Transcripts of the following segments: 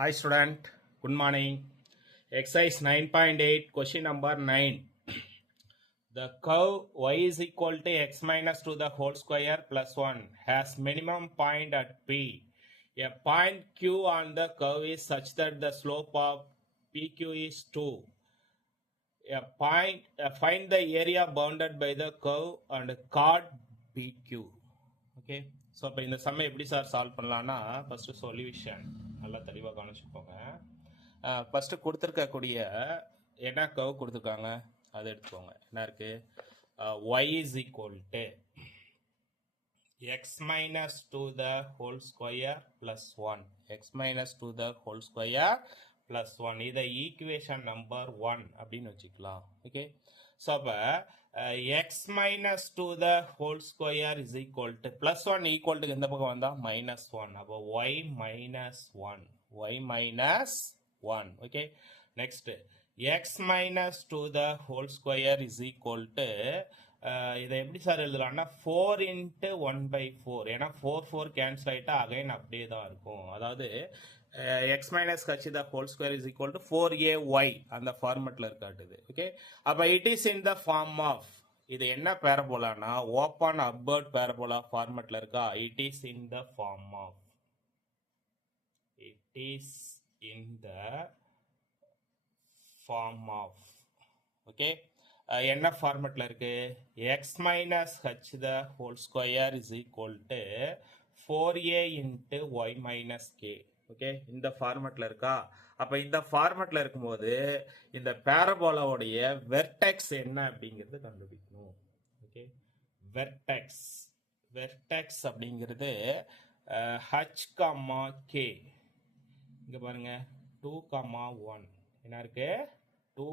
Hi student, good morning. Exercise 9.8, question number 9. The curve y is equal to x minus 2 the whole square plus 1 has minimum point at P. A point Q on the curve is such that the slope of PQ is 2. Find the area bounded by the curve and chord PQ. Okay. So இப்போ இந்த சம்மை எப்படி sir solve பண்ணலான்னா first solution நல்லா தெளிவாக கவனிச்சுக்கோங்க. First கொடுத்துருக்கக்கூடிய என்ன curve கொடுத்துருக்காங்க அதை எடுத்துக்கோங்க. என்ன இருக்குது? Y is equal to X minus two the whole square plus 1 X minus two the whole square plus 1 இதை ஈக்குவேஷன் நம்பர் 1 அப்படின்னு வச்சுக்கலாம். ஓகே. ஸோ அப்போ X minus two the whole square is equal to plus 1 equal to இந்த பக்கம் வந்தால் -1. அப்போ Y minus 1. Okay. Next, x minus 2 the whole square is equal to இதை எப்படி சார் எழுதலாம்னா 4 into 1/4. ஏன்னா 4 கேன்சல் ஆகிட்டா அகைன் அப்படியே தான் இருக்கும். அதாவது X minus H the whole square is equal to 4ay அந்த ஃபார்மெட்டில் இருக்காட்டுது. ஓகே. அப்போ it is in the form of இது என்ன பேரபோலானா ஓப்பன் அப்பர்ட் பேரபோலா ஃபார்மெட்டில் இருக்கா. It is in the form of in the form of okay என்ன ஃபார்மெட்ல இருக்கு x minus h the whole square is equal to 4a into y minus k. Okay. இந்த ஃபார்மெட்ல இருக்கா. அப்ப இந்த ஃபார்மெட்ல இருக்கும்போது இந்த பாரபோலாவுடைய வெர்டெக்ஸ் என்ன அப்படிங்கிறது கண்டுபிடிக்கணும். ஓகே. வெர்டெக்ஸ் அப்படிங்கிறது h, k. இங்கே பாருங்க 2, 1 என்ன இருக்கு 2,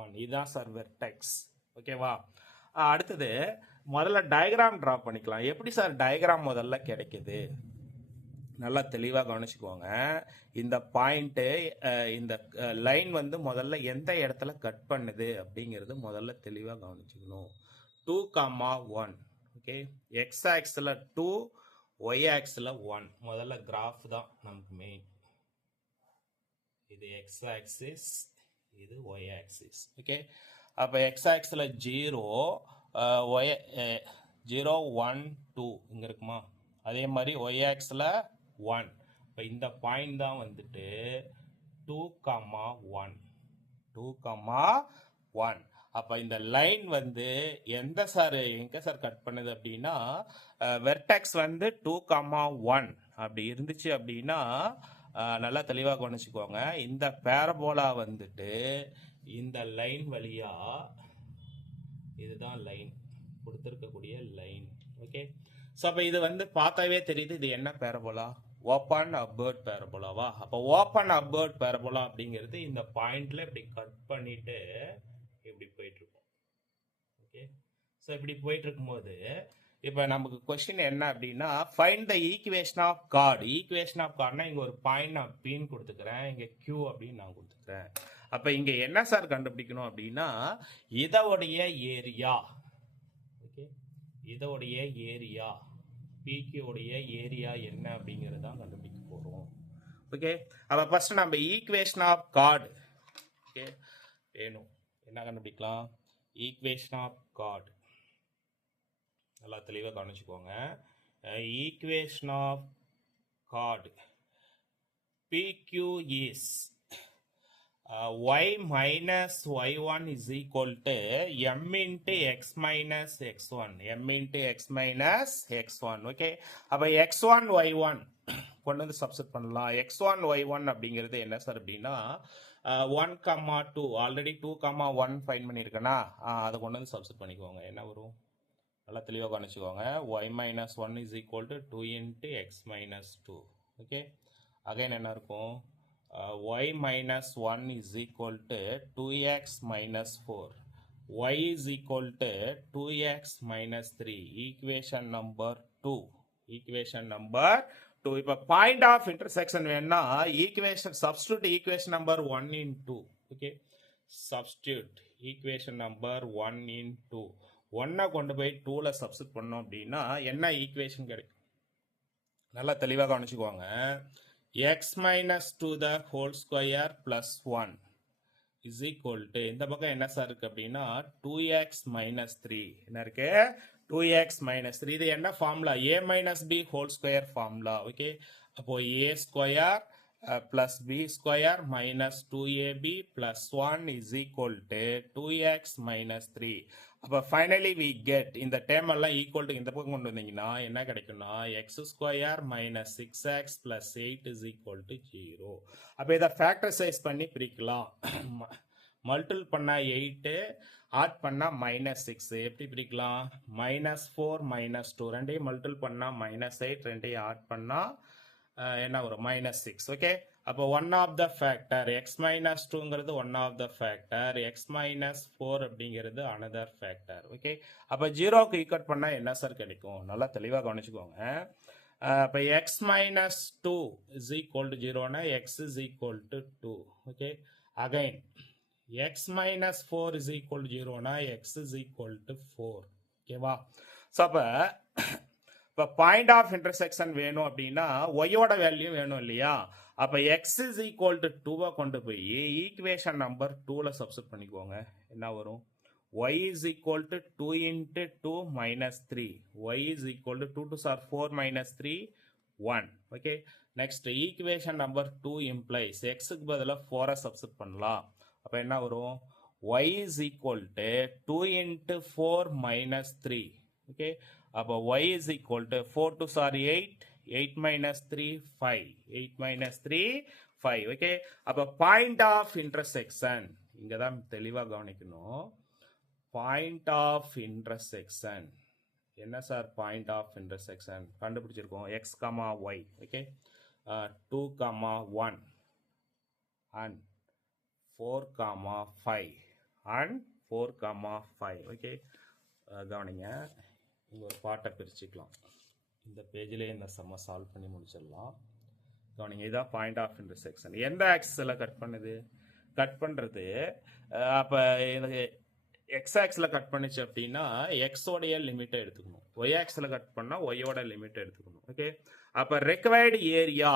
1 இதுதான் சார் வெர்டெக்ஸ். ஓகேவா. அடுத்தது முதல்ல டயக்ராம் ட்ரா பண்ணிக்கலாம். எப்படி சார் டயக்ராம் முதல்ல கிடைக்குது நல்லா தெளிவாக கவனிச்சுக்கோங்க. இந்த பாயிண்ட்டு இந்த லைன் வந்து முதல்ல எந்த இடத்துல கட் பண்ணுது அப்படிங்கிறது முதல்ல தெளிவாக கவனிச்சுக்கணும். 2, 1. ஓகே. எக்ஸ் ஆக்ஸில் 2, ஒய் ஆக்ஸில் 1. முதல்ல கிராஃப் தான் நமக்கு மெயின். இது x ஆக்சிஸ், இது y ஆக்சிஸ். ஓகே. அப்போ x ஆக்சிஸில் 0, y 0, 1, 2 இங்கே இருக்குமா. அதே மாதிரி y ஆக்சிஸில் 1. இப்போ இந்த பாயிண்ட் தான் வந்துட்டு 2, 1. அப்போ இந்த லைன் வந்து எங்கே சார் கட் பண்ணுது அப்படின்னா வெர்டெக்ஸ் வந்து 2, 1 அப்படி இருந்துச்சு அப்படின்னா நல்லா தெளிவாக கவனிச்சுக்கோங்க. இந்த பேரபோலா வந்துட்டு இந்த லைன் வழியா இதுதான் லைன் கொடுத்துருக்கக்கூடிய லைன். ஓகே. ஸோ அப்போ இது வந்து பார்த்தாவே தெரியுது இது என்ன பேரபோலா ஓப்பன் அப்பர்ட் பேரபோலாவா. அப்போ ஓப்பன் அப்பர்ட் பேரபோலா அப்படிங்கிறது இந்த பாயிண்ட்ல இப்படி கட் பண்ணிட்டு இப்படி போயிட்டு இருக்கும். ஓகே. ஸோ இப்படி போயிட்டு இருக்கும்போது இப்போ நமக்கு கொஸ்டின் என்ன அப்படின்னா find the equation of chord. Equation of கார்டுனா இங்கே ஒரு பாயிண்ட் நான் பின்னு கொடுத்துக்கிறேன், இங்கே கியூ அப்படின்னு நான் கொடுத்துக்கிறேன். அப்போ இங்கே என்ன சார் கண்டுபிடிக்கணும் அப்படின்னா இதோடைய ஏரியா. ஓகே. இதோடைய ஏரியா பிக்யூடைய ஏரியா என்ன அப்படிங்கிறது தான் கண்டுபிடிக்க போகிறோம். ஓகே. அப்போ ஃபர்ஸ்ட் நம்ம ஈக்குவேஷன் ஆஃப் கார்டு ஓகே வேணும். என்ன கண்டுபிடிக்கலாம் ஈக்குவேஷன் ஆஃப் கார்டு நல்லா தெளிவாக கவனிச்சுக்கோங்க. Equation of chord PQ is y minus y1 is equal to m into x minus x1. m into x minus x1. Okay. அப்போ x1 y1 கொண்டு வந்து substitute பண்ணலாம். x1 y1 அப்படிங்கிறது என்ன சார் அப்படின்னா 1, 2 ஆல்ரெடி 2, 1 ஃபைன் பண்ணியிருக்கேன்னா அதை கொண்டு வந்து சப்ஸ்டிட் பண்ணிக்கோங்க. என்ன வரும் நல்லா தெளிவாக கவனிச்சுக்கோங்க. y minus 1 is equal to 2 into x minus 2. Okay. Again என்ன இருக்கும் y minus 1 is equal to 2x minus 4. y is equal to 2x minus 3. Equation number 2. இப்போ பாயிண்ட் ஆஃப் இன்டர்செக்ஷன் வேணும்னா equation substitute equation number 1 in 2. Okay. Substitute equation number 1 in 2. 1 கொண்டு போய் 2ல substitute பண்ணோம் அப்படின்னா என்ன equation கிடைக்கும் நல்லா தெளிவாக கவனிச்சுக்குவாங்க. x minus 2 the whole square plus 1 is equal to இந்த பக்கம் என்ன சார் இருக்கு அப்படின்னா 2x minus 3 என்ன இருக்கு 2x minus 3 இது என்ன formula a minus b whole square formula okay அப்போ a square plus b square minus 2ab plus 1 is equal to 2x minus 3 அப்போ finally we get இந்த term எல்லாம் equal to இந்த பக்கம் கொண்டு வந்தீங்கன்னா என்ன கிடைக்கும்னா x square minus 6x plus 8 is equal to 0 அப்போ இதை factorize பண்ணி பிரிக்கலாம் மல்டிபிள் பண்ணா 8 ஆட் பண்ணா -6 எப்படி பிரிக்கலாம் -4 -2 ரெண்டையும் மல்டிபிள் பண்ணா -8 ரெண்டையும் ஆட் பண்ணா என்ன வரும் -6 ஓகே அப்போ one of the factor x minus 2ங்கிறது one of the factor x minus 4 அப்படிங்கிறது another ஃபேக்டர் ஓகே அப்போ 0க்கு ஈக்குவல் பண்ணா என்ன சார் கிடைக்கும் நல்லா தெளிவாக கவனிச்சுக்கோங்க அப்போ x minus 2 is equal to 0 னா x is equal to 2 okay again x minus 4 is equal to 0 னா x is equal to 4 ஓகேவா ஸோ அப்போ இப்போ பாயிண்ட் ஆஃப் இன்டர்செக்ஷன் வேணும் அப்படின்னா ஒய்யோட வேல்யூ வேணும் இல்லையா அப்போ எக்ஸ் இஸ் ஈக்குவல் டு 2 கொண்டு போய் ஈக்குவேஷன் நம்பர் 2ல சப்ஸ்டிட் பண்ணிக்கோங்க என்ன வரும் y is equal to 2 into 2 minus 3 y is equal to 2 2 or 4 minus 3 1 okay next equation number 2 implies எக்ஸுக்கு பதிலாக 4 சப்ஸ்டிட் பண்ணலாம் அப்போ என்ன வரும் y is equal to 2 into 4 minus 3 okay அப்போ y is equal to 4 2 are 8 8 minus 3 5 8 minus 3 5 okay அப்போ point of intersection இங்கே தான் தெளிவாக கவனிக்கணும் பாயிண்ட் ஆஃப் இன்டர்செக்ஷன் என்ன சார் பாயிண்ட் ஆஃப் இன்டர்செக்ஷன் கண்டுபிடிச்சிருக்கோம் x, y okay 2, 1 and 4, 5 and 4, 5 okay கவனிங்க இங்கே ஒரு பாட்டை பிரிச்சுக்கலாம் இந்த பேஜிலே இந்த சம்மை சால்வ் பண்ணி முடிச்சிடலாம் கவனிங்க இதான் பாயிண்ட் ஆஃப் இன்டர்செக்ஷன் எந்த ஆக்சிஸில் கட் பண்ணுது கட் பண்ணுறது அப்போ எனக்கு எக்ஸ் ஆக்ஸில் கட் பண்ணிச்சு அப்படின்னா எக்ஸோடைய லிமிட்டை எடுத்துக்கணும் ஒய் ஆக்ஸில் கட் பண்ணால் ஒய்யோட லிமிட்டை எடுத்துக்கணும் ஓகே அப்போ ரெக்வயர்டு ஏரியா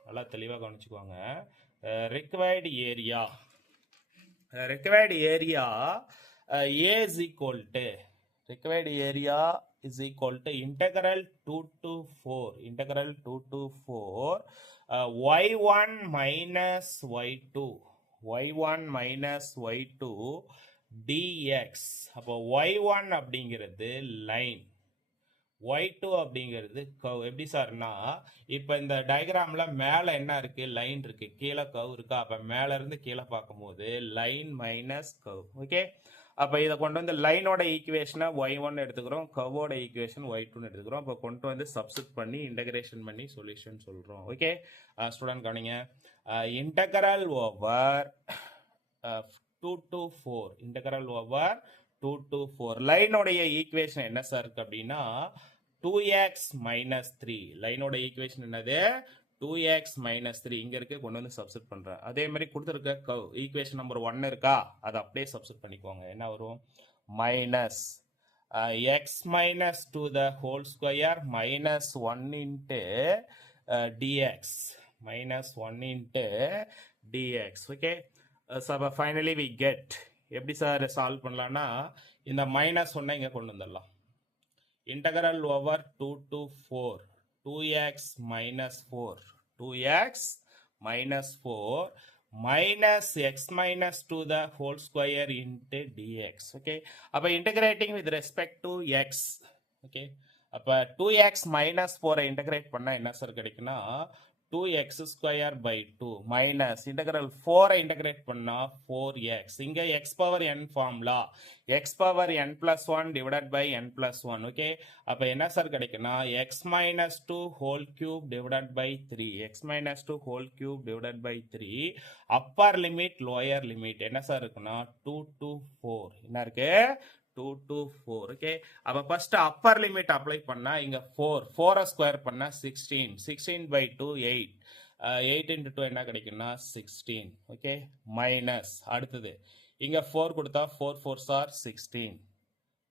நல்லா தெளிவாக கவனிச்சுக்குவாங்க required area A is equal to required area is equal to integral 2 to 4 y1 minus y2 dx அப்போ y1 அப்படிங்கிறது லைன் y2 அப்படிங்கிறது கர்வ் எப்படி சார்னா இப்போ இந்த டயக்ராம்ல மேலே என்ன இருக்கு லைன் இருக்கு கீழே கர்வ் இருக்கா அப்போ மேல இருந்து கீழே பார்க்கும்போது லைன் மைனஸ் கர்வ் ஓகே அப்போ இதை கொண்டு வந்து லைனோட ஈக்குவேஷனை y1 எடுத்துக்கிறோம் கர்வோட ஈக்குவேஷன் y2 எடுத்துக்கிறோம் அப்போ கொண்டு வந்து சப்ஸ்டிட் பண்ணி இன்டகிரேஷன் பண்ணி சொல்யூஷன் சொல்கிறோம் ஓகே ஸ்டூடெண்ட் கவனிங்க இன்டகரல் ஓவர் 2 to 4 லைனோடைய ஈக்குவேஷன் என்ன சார் இருக்கு அப்படின்னா 2x minus 3 லைனோட ஈக்குவேஷன் என்னது 2x minus 3 இங்க இருக்கு கொண்டு வந்து சப்ஸ்டிட் பண்றேன் அதே மாதிரி கொடுத்துருக்க கர்வ் ஈக்குவேஷன் நம்பர் 1 இருக்கா அதை அப்படியே சப்ஸ்டிட் பண்ணிக்கோங்க என்ன வரும் minus x minus 2 the whole square minus 1 into dx okay so அப்போ ஃபைனலி வி கெட் எப்படி சார் சால்வ் பண்ணலாம்னா இந்த மைனஸ் ஒன்றை இங்கே கொண்டு வந்துடலாம் integral over 2 to 4 2x minus 4 minus x minus 2 the whole square into dx okay அப்போ integrating with respect to x okay அப்போ 2x minus 4 integrate பண்ணா என்ன sir கிடைக்குன்னா 2x square by 2 minus integral 4 integrate பண்ணா 4x இங்க x power n formula x power n plus 1 divided by n plus 1 okay அப்ப என்ன sir கிடைக்குன்னா x minus 2 whole cube divided by 3 x minus 2 whole cube divided by 3 upper limit lower limit என்ன sir இருக்குன்னா 2 to 4 என்ன இருக்கு 2 to 4 okay அப்ப first upper limit apply பண்ணா இங்க 4 square பண்ணா 16 by 2 8 8 into 2 என்ன கிடைக்கும்னா 16 okay மைனஸ் அடுத்தது இங்க 4 கொடுத்தா 4 4s are 16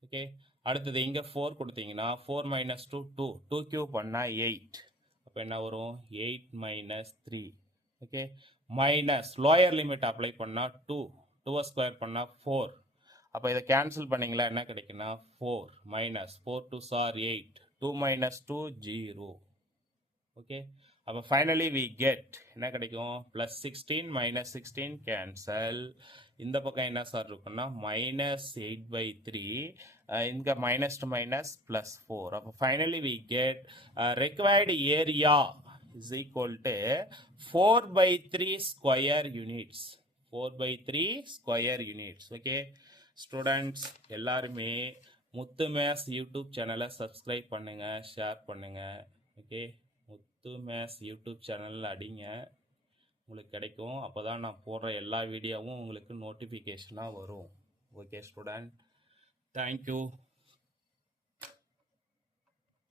okay அடுத்தது இங்க 4 கொடுத்தீங்கன்னா 4 minus 2 2 2 cube பண்ணா 8 அப்ப அப்போ என்ன வரும் 8 minus 3. Okay, minus lower limit apply பண்ணால் 2, 2 ஸ்கொயர் பண்ணால் 4. அப்போ இதை கேன்சல் பண்ணிங்களா என்ன கிடைக்குன்னா 4 மைனஸ் 4 2 சார் 8, 2 மைனஸ் 2 0. ஓகே, அப்போ ஃபைனலி வி கெட் என்ன கிடைக்கும் ப்ளஸ் 16 மைனஸ் 16 கேன்சல். இந்த பக்கம் என்ன சார் இருக்குன்னா மைனஸ் 8/3, இங்கே மைனஸ் டு மைனஸ் ப்ளஸ் 4. அப்போ finally we get required area is equal to 4/3 square units. 4/3 square units. Okay students, எல்லாருமே முத்து மேத்ஸ் யூடியூப் சேனலை சப்ஸ்கிரைப் பண்ணுங்க, ஷேர் பண்ணுங்க. ஓகே, முத்து மேத்ஸ் யூடியூப் சேனலில் அடிங்க, உங்களுக்கு கிடைக்கும். அப்போ தான் நான் போடுற எல்லா வீடியோவும் உங்களுக்கு நோட்டிஃபிகேஷனாக வரும். Okay student, thank you.